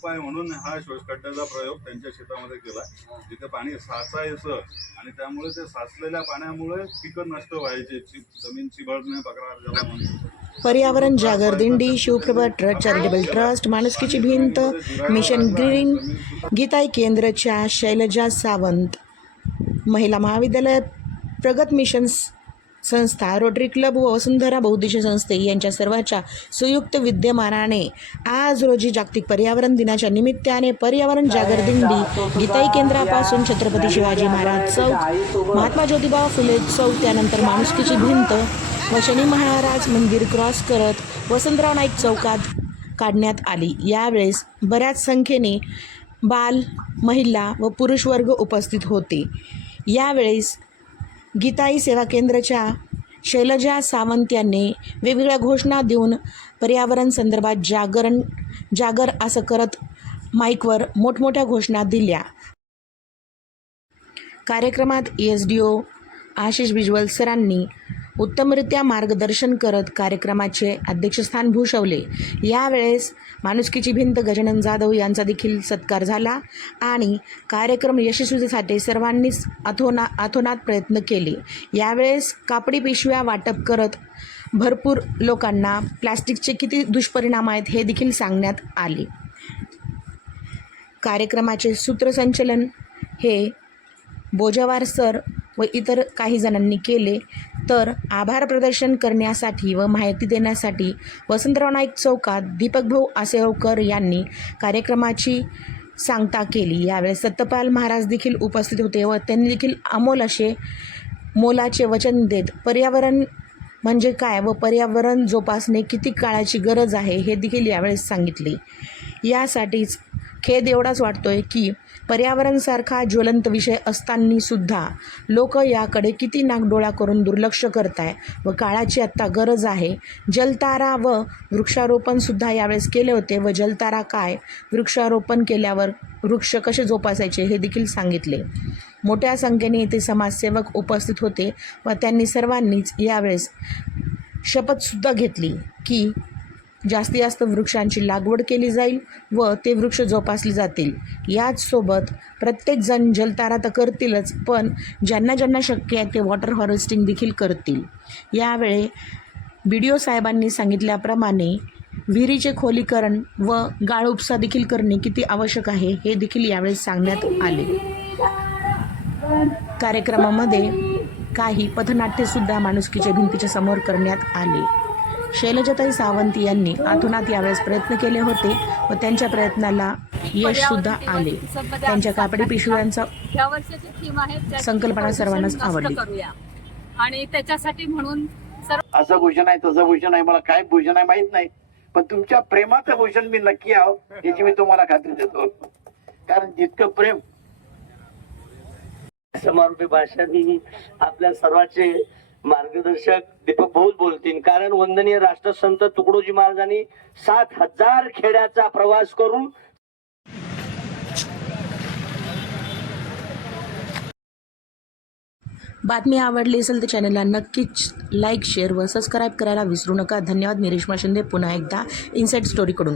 उपाय म्हणून हा शोषखड्ड्याचा प्रयोग त्यांच्या शेतामध्ये केला. तिथे पाणी साचायचं आणि त्यामुळे ते साचलेल्या पाण्यामुळे पिकं नष्ट व्हायचे. जमीन चिबळणे तक्रार ज्याला म्हणतो पर्यावरण जागर दिंडी शिवप्रभा ट्रस्ट चॅरिटेबल ट्रस्ट माणुसकीची भिंत मिशन ग्रीन गीताई केंद्रच्या शैलजा सावंत. महिला महाविद्यालय प्रगत मिशन्स संस्था रोटरी क्लब व वसुंधरा बहुद्देशीय संस्थे यांच्या सर्वांच्या संयुक्त विद्यमानाने आज रोजी जागतिक पर्यावरण दिनाच्या निमित्ताने पर्यावरण जागर दिंडी गीताई केंद्रापासून छत्रपती शिवाजी महाराज चौक. महात्मा ज्योतिबा फुले चौक त्यानंतर माणुसकीची भिंत व शनी महाराज मंदिर क्रॉस करत वसंतराव नाईक चौकात काढण्यात आली. यावेळेस बऱ्याच संख्येने बाल महिला व पुरुष वर्ग उपस्थित होते. यावेळेस गीताई सेवा केंद्राच्या शैलजा सावंत यांनी वेगवेगळ्या घोषणा देऊन पर्यावरण संदर्भात जागरण जागर असं करत माईकवर मोठमोठ्या घोषणा दिल्या. कार्यक्रमात S D O Ashish Bijwal सरांनी उत्तमरित्या मार्गदर्शन करत कार्यक्रमाचे अध्यक्षस्थान भूषवले. यावेळेस माणुसकीची भिंत गजानन जाधव यांचा देखील सत्कार झाला आणि कार्यक्रम यशस्वीसाठी सर्वांनीच अथोना अथोनात प्रयत्न केले. यावेळेस कापडी पिशव्या वाटप करत भरपूर लोकांना प्लॅस्टिकचे किती दुष्परिणाम आहेत हे देखील सांगण्यात आले. कार्यक्रमाचे सूत्रसंचलन हे बोजावार सर व इतर काही जणांनी केले तर आभार प्रदर्शन करण्यासाठी व माहिती देण्यासाठी वसंतराव नाईक चौकात दीपकभाऊ आसेवकर यांनी कार्यक्रमाची सांगता केली. यावेळेस सत्यपाल महाराज देखील उपस्थित होते व त्यांनी देखील अमोल असे मोलाचे वचन देत पर्यावरण म्हणजे काय व पर्यावरण जोपासणे किती काळाची गरज आहे हे देखील यावेळेस सांगितले. यासाठीच खेद एवढाच वाटतोय की पर्यावरणसारखा ज्वलंत विषय असताना सुद्धा लोक याकडे किती नागडोळा करून दुर्लक्ष करताय व काळाची आत्ता गरज आहे. जलतारा व वृक्षारोपणसुद्धा यावेळेस केले होते व जलतारा काय? वृक्षारोपण केल्यावर वृक्ष कसे जोपासायचे हे देखील सांगितले. मोठ्या संख्येने येथे समाजसेवक उपस्थित होते व त्यांनी सर्वांनीच यावेळेस शपथसुद्धा घेतली की जास्तीत जास्त वृक्षांची लागवड केली जाईल व ते वृक्ष जोपासले जातील. याचसोबत प्रत्येकजण जलतारा तर करतीलच पण ज्यांना ज्यांना शक्य आहे ते वॉटर हार्वेस्टिंग देखील करतील. यावेळी बी डी ओ साहेबांनी सांगितल्याप्रमाणे विहिरीचे खोलीकरण व गाळ उपसा देखील करणे किती आवश्यक आहे हे देखील यावेळी सांगण्यात आले. कार्यक्रमामध्ये काही पथनाट्यसुद्धा माणुसकीच्या भिंतीच्या समोर करण्यात आले. शैलजाताई सावंत यांनी आतोनात यावेळेस प्रयत्न केले होते व त्यांच्या प्रयत्नाला यश सुद्धा आले. त्यांच्या कापडी पिशव्यांचा या वर्षाची थीम आहे त्यात संकल्पना सर्वांनाच आवडली. आणि त्याच्यासाठी म्हणून सर्व असं भूषण आहे तसं भूषण आहे मला काय भूषण आहे माहीत नाही. पण तुमच्या प्रेमाचं भूषण मी नक्की आहो याची मी तुम्हाला खात्री देतो. कारण जितकं प्रेम समारोपी भाषण ही आपल्या सर्वांचे मार्गदर्शक दीपक भाऊच बोलतील. कारण वंदनीय राष्ट्रसंत तुकडोजी महाराजांनी सात हजार खेड्याचा प्रवास करून बातमी आवडली असेल तर चॅनलला नक्कीच लाईक शेअर व सबस्क्राईब करायला विसरू नका. धन्यवाद. मी रेश्मा शिंदे पुन्हा एकदा इन्साईट स्टोरीकडून.